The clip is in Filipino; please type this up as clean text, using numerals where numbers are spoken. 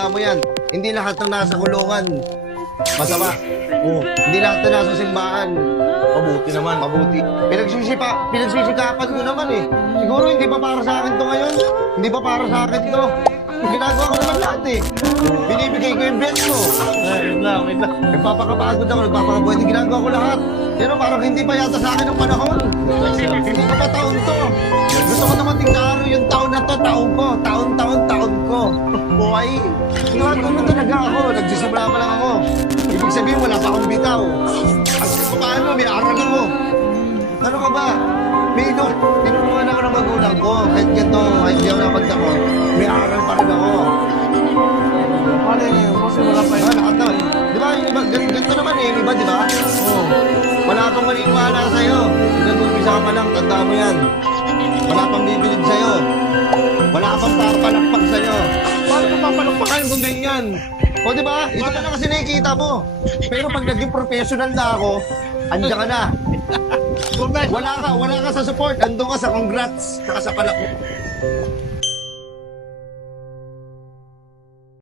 tandaan mo yan. Hindi lahat ng nasa kulungan masama. Hindi lahat na nasa simbahan Mabuti naman. mabuti. Pinagsisikapan ko naman eh. Siguro hindi pa para sa akin to ngayon. Hindi pa para sa akin to. Ginagawa ko naman lahat eh. Binibigay ko yung bet ko. Wait lang. Nagpapakapagod ako, nagpapakabuhay. Ginagawa ko lahat. Pero parang hindi pa yata sa akin ang panahon. Hindi ko pa taon to. Gusto ko naman tingnan yung taon na to, taon ko. Taon ko. Buhay. Ginagawa ko talaga ako. Nagsisimula pa lang ako. Ibig sabihin, wala pa akong bitaw. At paano, may aral ako. Ano ka ba? Tinulungan ako ng magulang ko. Kahit ganito, kahit di ako napagdako, may aral pa rin ako. Paano yun? Kasi wala pa yun. Lahat na. Di ba, yung iba, ganito naman eh, yung iba, di ba? Oo. Wala pang maniwala sa'yo. Nag-umpisa ka pa lang, tandaan mo yan. Wala pang bibilid sa'yo. Wala pang papalakpak sa'yo. Paano ka papalakpakan kung ganyan? O di ba? Ito na lang kasi nakikita mo. Pero pag naging professional na ako, andiyan ka na. Wala ka sa support. Andun ka sa congrats, saka sa palakpak.